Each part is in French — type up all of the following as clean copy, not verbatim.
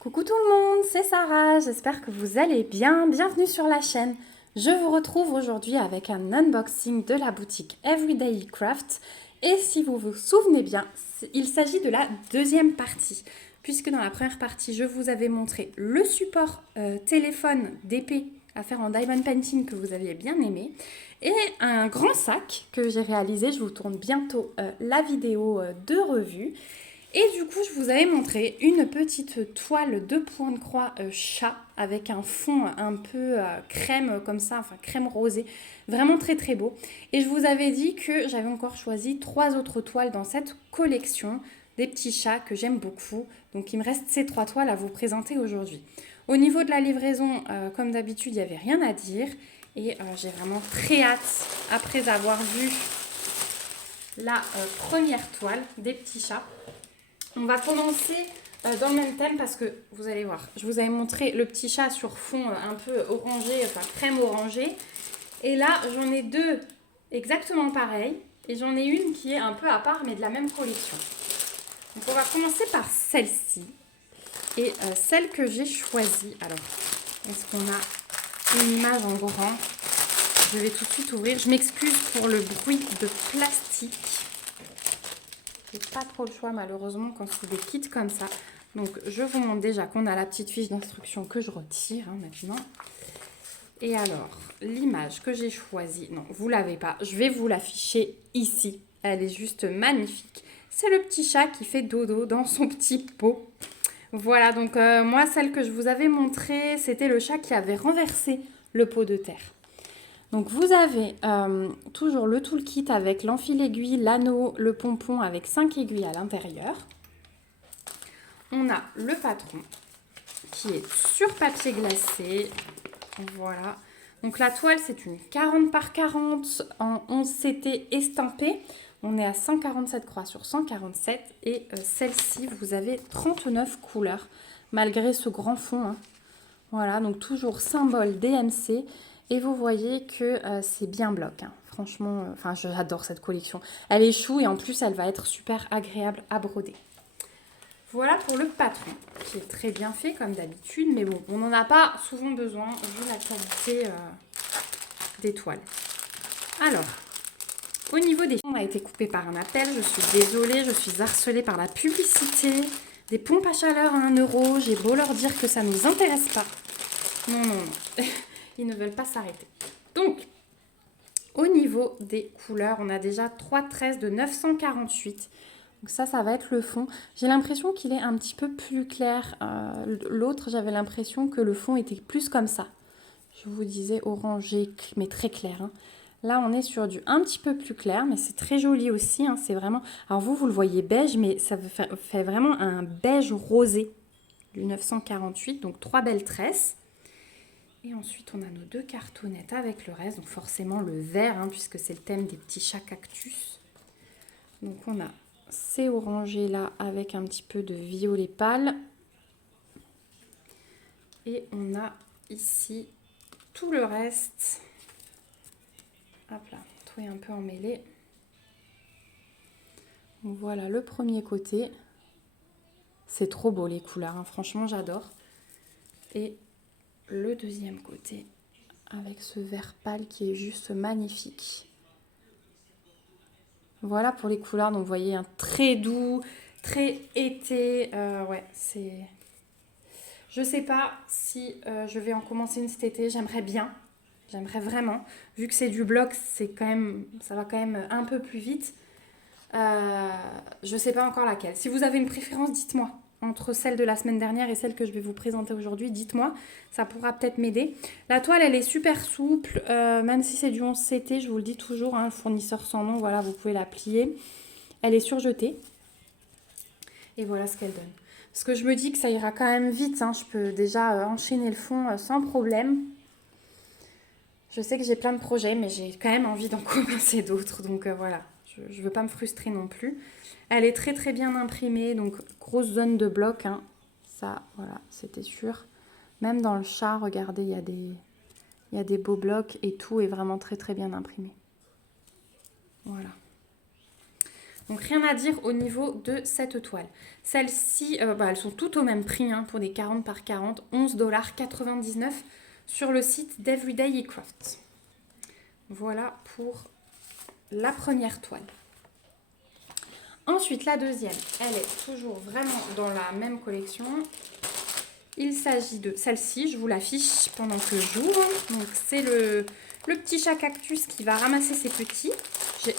Coucou tout le monde, c'est Sarah, j'espère que vous allez bien, bienvenue sur la chaîne. Je vous retrouve aujourd'hui avec un unboxing de la boutique Everyday Craft et si vous vous souvenez bien, il s'agit de la deuxième partie puisque dans la première partie je vous avais montré le support téléphone d'épée à faire en diamond painting que vous aviez bien aimé et un grand sac que j'ai réalisé, je vous tourne bientôt la vidéo de revue. Et du coup, je vous avais montré une petite toile de point de croix chat avec un fond un peu crème comme ça, enfin crème rosée, vraiment très très beau. Et je vous avais dit que j'avais encore choisi 3 autres toiles dans cette collection, des petits chats que j'aime beaucoup. Donc il me reste ces 3 toiles à vous présenter aujourd'hui. Au niveau de la livraison, comme d'habitude, il n'y avait rien à dire. Et j'ai vraiment très hâte, après avoir vu la première toile des petits chats. On va commencer dans le même thème parce que vous allez voir, je vous avais montré le petit chat sur fond un peu orangé, enfin crème orangée. Et là, j'en ai deux exactement pareilles et j'en ai une qui est un peu à part mais de la même collection. Donc on va commencer par celle-ci et celle que j'ai choisie. Alors, est-ce qu'on a une image en grand? Je vais tout de suite ouvrir. Je m'excuse pour le bruit de plastique. J'ai pas trop le choix malheureusement quand c'est des kits comme ça. Donc je vous montre déjà qu'on a la petite fiche d'instruction que je retire maintenant. Et alors, l'image que j'ai choisie, non, vous l'avez pas, je vais vous l'afficher ici. Elle est juste magnifique. C'est le petit chat qui fait dodo dans son petit pot. Voilà, donc moi, celle que je vous avais montrée, c'était le chat qui avait renversé le pot de terre. Donc vous avez toujours le toolkit avec l'enfile-aiguille, l'anneau, le pompon avec 5 aiguilles à l'intérieur. On a le patron qui est sur papier glacé. Voilà. Donc la toile c'est une 40 par 40 en 11 CT estampé. On est à 147 croix sur 147 et celle-ci vous avez 39 couleurs malgré ce grand fond. Hein. Voilà, donc toujours symbole DMC. Et vous voyez que c'est bien bloc. Hein. Franchement, j'adore cette collection. Elle est chou et en plus, elle va être super agréable à broder. Voilà pour le patron, qui est très bien fait comme d'habitude. Mais bon, on n'en a pas souvent besoin vu la qualité des toiles. Alors, au niveau des... On a été coupé par un appel. Je suis désolée, je suis harcelée par la publicité. Des pompes à chaleur à 1 euro. J'ai beau leur dire que ça ne nous intéresse pas. Non, non, non. Ils ne veulent pas s'arrêter. Donc, au niveau des couleurs, on a déjà 3 tresses de 948. Donc ça va être le fond. J'ai l'impression qu'il est un petit peu plus clair. L'autre, j'avais l'impression que le fond était plus comme ça. Je vous disais orangé, mais très clair. Hein. Là, on est sur du un petit peu plus clair, mais c'est très joli aussi. Hein. C'est vraiment... Alors vous le voyez beige, mais ça fait vraiment un beige rosé du 948. Donc 3 belles tresses. Et ensuite, on a nos 2 cartonnettes avec le reste. Donc forcément le vert, hein, puisque c'est le thème des petits chats cactus. Donc on a ces orangés là avec un petit peu de violet pâle. Et on a ici tout le reste. Hop là, tout est un peu emmêlé. Donc voilà le premier côté. C'est trop beau les couleurs, hein. Franchement j'adore. Et le deuxième côté avec ce vert pâle qui est juste magnifique. Voilà pour les couleurs, donc vous voyez un très doux, très été, ouais c'est... Je sais pas si je vais en commencer une cet été, j'aimerais bien, j'aimerais vraiment, vu que c'est du bloc, ça va quand même un peu plus vite. Je sais pas encore laquelle. Si vous avez une préférence, dites-moi. Entre celle de la semaine dernière et celle que je vais vous présenter aujourd'hui, dites-moi, ça pourra peut-être m'aider. La toile, elle est super souple, même si c'est du 11 CT, je vous le dis toujours, hein, le fournisseur sans nom, voilà, vous pouvez la plier. Elle est surjetée. Et voilà ce qu'elle donne. Parce que je me dis que ça ira quand même vite, hein, je peux déjà enchaîner le fond sans problème. Je sais que j'ai plein de projets, mais j'ai quand même envie d'en commencer d'autres, donc voilà. Je ne veux pas me frustrer non plus. Elle est très très bien imprimée, donc grosse zone de bloc. Hein. Ça, voilà, c'était sûr. Même dans le chat, regardez, il y a des beaux blocs et tout est vraiment très très bien imprimé. Voilà. Donc rien à dire au niveau de cette toile. Celles-ci, elles sont toutes au même prix hein, pour des 40 par 40, 11,99 $ sur le site d'Everyday Craft. Voilà pour la première toile. Ensuite, la deuxième, elle est toujours vraiment dans la même collection. Il s'agit de celle-ci, je vous l'affiche pendant que j'ouvre. Donc c'est le petit chat cactus qui va ramasser ses petits. J'ai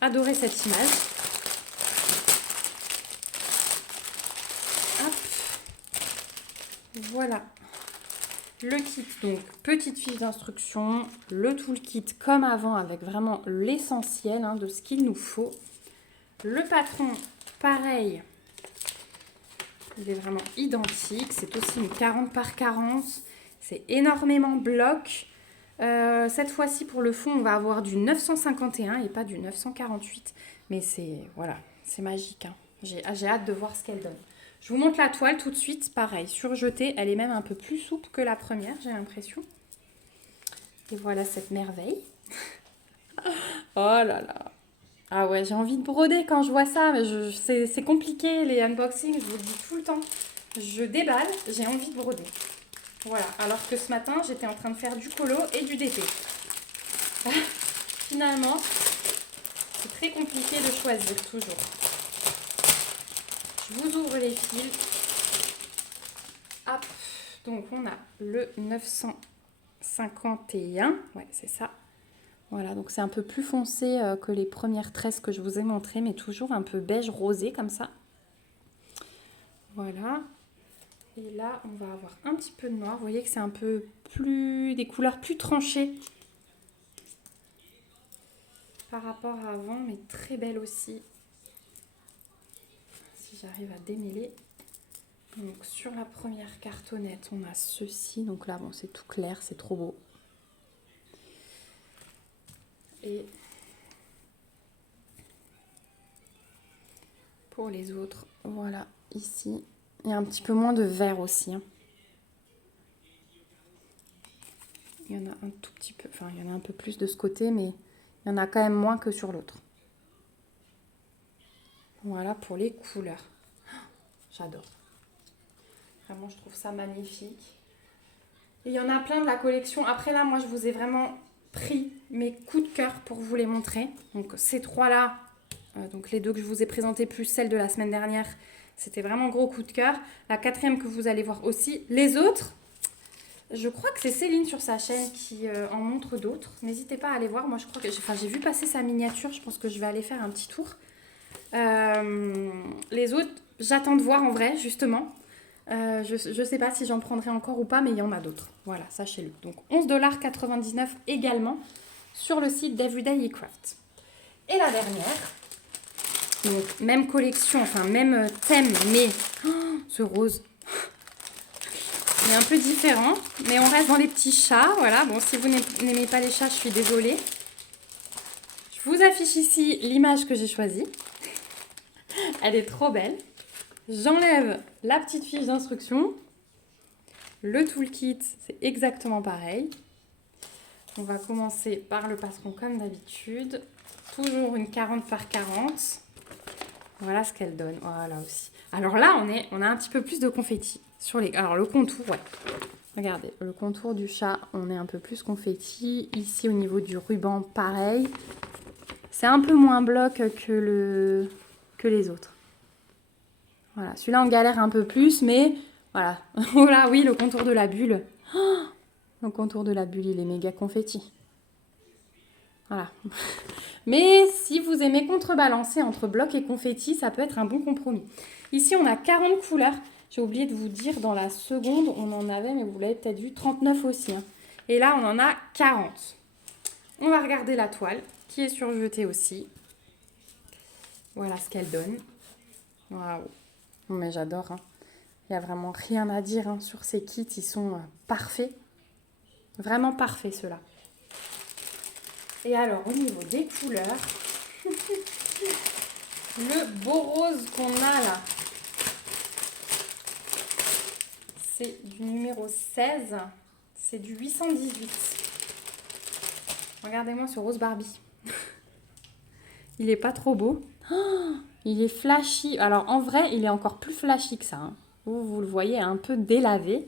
adoré cette image. Hop. Voilà. Le kit, donc petite fiche d'instruction, le toolkit comme avant avec vraiment l'essentiel hein, de ce qu'il nous faut. Le patron, pareil, il est vraiment identique. C'est aussi une 40 par 40. C'est énormément bloc. Cette fois-ci, pour le fond, on va avoir du 951 et pas du 948. Mais c'est voilà, c'est magique. Hein. J'ai hâte de voir ce qu'elle donne. Je vous montre la toile tout de suite. Pareil, surjetée. Elle est même un peu plus souple que la première, j'ai l'impression. Et voilà cette merveille. Oh là là. Ah ouais, j'ai envie de broder quand je vois ça. Mais c'est compliqué, les unboxings, je vous le dis tout le temps. Je déballe, j'ai envie de broder. Voilà, alors que ce matin, j'étais en train de faire du colo et du DP. Finalement, c'est très compliqué de choisir, toujours. Je vous ouvre les fils. Hop, donc on a le 951. Ouais, c'est ça. Voilà, donc c'est un peu plus foncé que les premières tresses que je vous ai montrées, mais toujours un peu beige rosé comme ça. Voilà. Et là, on va avoir un petit peu de noir. Vous voyez que c'est un peu plus... des couleurs plus tranchées par rapport à avant, mais très belle aussi. Si j'arrive à démêler. Donc sur la première cartonnette, on a ceci. Donc là, bon, c'est tout clair, c'est trop beau. Et pour les autres, voilà, ici. Il y a un petit peu moins de vert aussi. Hein. Il y en a un tout petit peu, enfin il y en a un peu plus de ce côté, mais il y en a quand même moins que sur l'autre. Voilà pour les couleurs. J'adore. Vraiment, je trouve ça magnifique. Et il y en a plein de la collection. Après là, moi, je vous ai vraiment pris mes coups de cœur pour vous les montrer. Donc ces trois-là, donc les deux que je vous ai présentés plus celle de la semaine dernière, c'était vraiment gros coup de cœur. La quatrième que vous allez voir aussi. Les autres, je crois que c'est Céline sur sa chaîne qui en montre d'autres. N'hésitez pas à aller voir. Moi, je crois que j'ai vu passer sa miniature. Je pense que je vais aller faire un petit tour. Les autres, j'attends de voir en vrai, justement. Je ne sais pas si j'en prendrai encore ou pas, mais il y en a d'autres. Voilà, sachez-le. Donc 11,99 $ également sur le site d'Everyday Craft. Et la dernière, donc même collection, enfin même thème, mais ce rose est un peu différent. Mais on reste dans les petits chats. Voilà, bon, si vous n'aimez pas les chats, je suis désolée. Je vous affiche ici l'image que j'ai choisie. Elle est trop belle. J'enlève la petite fiche d'instruction. Le toolkit, c'est exactement pareil. On va commencer par le patron comme d'habitude. Toujours une 40 par 40. Voilà ce qu'elle donne. Voilà aussi. Alors là, on a un petit peu plus de confetti. Alors le contour, ouais. Regardez, le contour du chat, on est un peu plus confetti. Ici, au niveau du ruban, pareil. C'est un peu moins bloc que les autres. Voilà, celui-là, on galère un peu plus, mais voilà. Voilà, oui, le contour de la bulle. Oh, le contour de la bulle, il est méga confetti. Voilà. Mais si vous aimez contrebalancer entre bloc et confetti, ça peut être un bon compromis. Ici, on a 40 couleurs. J'ai oublié de vous dire, dans la seconde, on en avait, mais vous l'avez peut-être vu, 39 aussi. Hein. Et là, on en a 40. On va regarder la toile, qui est surjetée aussi. Voilà ce qu'elle donne. Waouh. Mais j'adore. Hein. Il n'y a vraiment rien à dire hein, sur ces kits. Ils sont parfaits. Vraiment parfaits, ceux-là. Et alors, au niveau des couleurs, le beau rose qu'on a là, c'est du numéro 16. C'est du 818. Regardez-moi ce rose Barbie. Il est pas trop beau. Oh, il est flashy. Alors en vrai, il est encore plus flashy que ça, hein. Vous le voyez un peu délavé.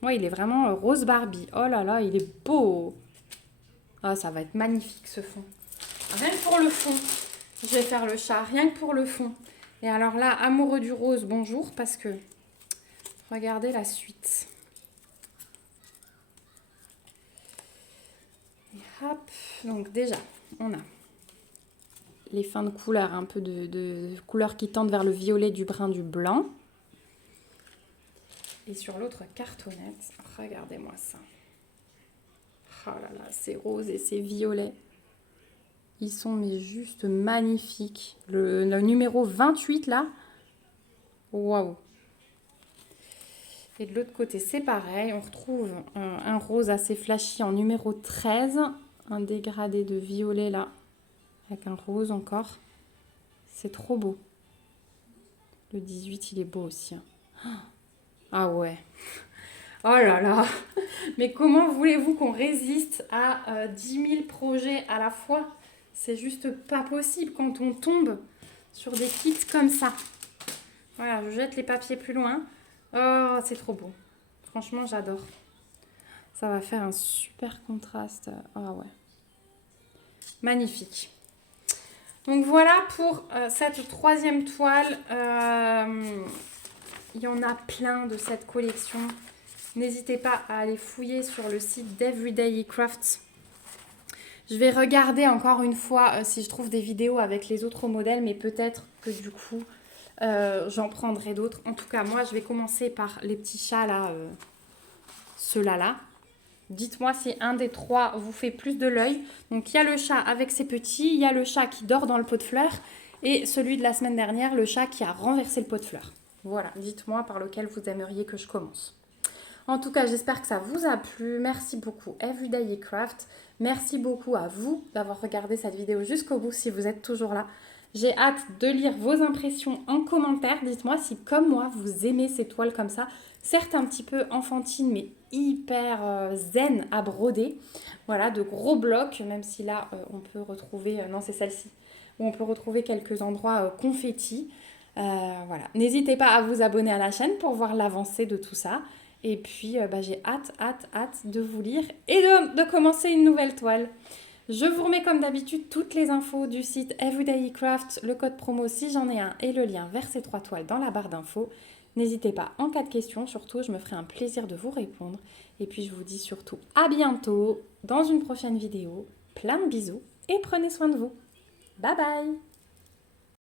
Moi, il est vraiment rose Barbie. Oh là là, il est beau. Ah, ça va être magnifique ce fond. Rien que pour le fond, je vais faire le chat. Rien que pour le fond. Et alors là, amoureux du rose, bonjour. Parce que, regardez la suite. Et hop. Donc déjà, on a les fins de couleurs, un peu de couleurs qui tendent vers le violet, du brun, du blanc. Et sur l'autre cartonnette, regardez-moi ça. Oh là là, c'est rose et c'est violet. Ils sont mais juste magnifiques. Le numéro 28 là, waouh. Et de l'autre côté, c'est pareil. On retrouve un rose assez flashy en numéro 13. Un dégradé de violet là, avec un rose encore. C'est trop beau. Le 18, il est beau aussi. Ah ouais. Oh là là. Mais comment voulez-vous qu'on résiste à 10 000 projets à la fois? C'est juste pas possible quand on tombe sur des kits comme ça. Voilà, je jette les papiers plus loin. Oh, c'est trop beau. Franchement, j'adore. Ça va faire un super contraste. Ah ouais. Magnifique. Donc voilà pour cette troisième toile. Il y en a plein de cette collection. N'hésitez pas à aller fouiller sur le site d'Everyday Crafts. Je vais regarder encore une fois si je trouve des vidéos avec les autres modèles, mais peut-être que du coup, j'en prendrai d'autres. En tout cas, moi, je vais commencer par les petits chats là, ceux-là là. Dites-moi si un des trois vous fait plus de l'œil. Donc, il y a le chat avec ses petits, il y a le chat qui dort dans le pot de fleurs et celui de la semaine dernière, le chat qui a renversé le pot de fleurs. Voilà, dites-moi par lequel vous aimeriez que je commence. En tout cas, j'espère que ça vous a plu. Merci beaucoup Everyday Craft. Merci beaucoup à vous d'avoir regardé cette vidéo jusqu'au bout si vous êtes toujours là. J'ai hâte de lire vos impressions en commentaire. Dites-moi si, comme moi, vous aimez ces toiles comme ça. Certes un petit peu enfantines, mais hyper zen à broder. Voilà, de gros blocs, même si là, on peut retrouver... non, c'est celle-ci. Où on peut retrouver quelques endroits confettis. Voilà. N'hésitez pas à vous abonner à la chaîne pour voir l'avancée de tout ça. Et puis, j'ai hâte de vous lire et de commencer une nouvelle toile. Je vous remets comme d'habitude toutes les infos du site Everyday Craft, le code promo si j'en ai un et le lien vers ces 3 toiles dans la barre d'infos. N'hésitez pas en cas de questions, surtout je me ferai un plaisir de vous répondre. Et puis je vous dis surtout à bientôt dans une prochaine vidéo. Plein de bisous et prenez soin de vous. Bye bye!